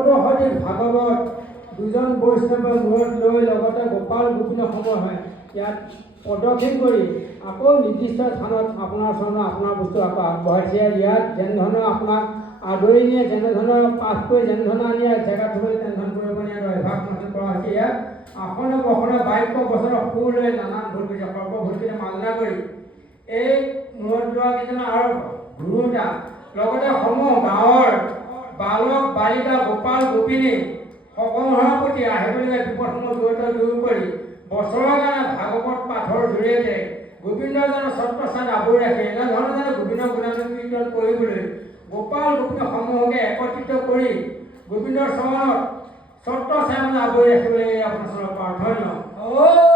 সপ্তশতী ভাগৱত দুজন বৈষ্ণৱৰ মূৰত লৈ লগতে গোপাল গোপিনী সমূহে ইয়াত প্ৰদক্ষিণ কৰি আকৌ নিৰ্দিষ্ট স্থানত আপোনাৰ চৰণৰ আপোনাৰ বস্তু আকৌ আগবঢ়াইছে। ইয়াত যেনেধৰণৰ আপোনাক আদৰি নিয়ে, যেনেধৰণৰ পাঠ কৰি যেনেধৰণৰ আনি জেগাত থ'বলৈ তেনেধৰণৰ কৰিব নিয়ে অভ্যাস নাছিল কৰা হৈছে। ইয়াত আসনে বসনে বাক্য বচনৰ সুৰ লৈ নানান ভুল কৰিছে, সৰ্ব ভুলখিনি মাৰ্জনা কৰি এই মূৰত লোৱা কেইজনৰ আৰু গুৰুটা লগতে সমূহ গাঁৱৰ বালক বালিকা গোপাল গোপিনী সকলোৰে প্ৰতি আহিবলগীয়া বিপদসমূহ দূৰ কৰি বছৰৰ কাৰণে ভাগৱত পাঠৰ জৰিয়তে গোবিন্দজনৰ ছত্ৰস্থান আৱৰি ৰাখি এনেধৰণৰ যেনে গোবিন্দ গুণানুকীৰ্তন কৰিবলৈ গোপাল গোপিনী সমূহকে একত্ৰিত কৰি গোবিন্দৰ চৰণত ছত্ৰস্থান আৱৰি ৰাখিবলৈ আপোনাৰ চৰণৰ প্ৰাৰ্থনা।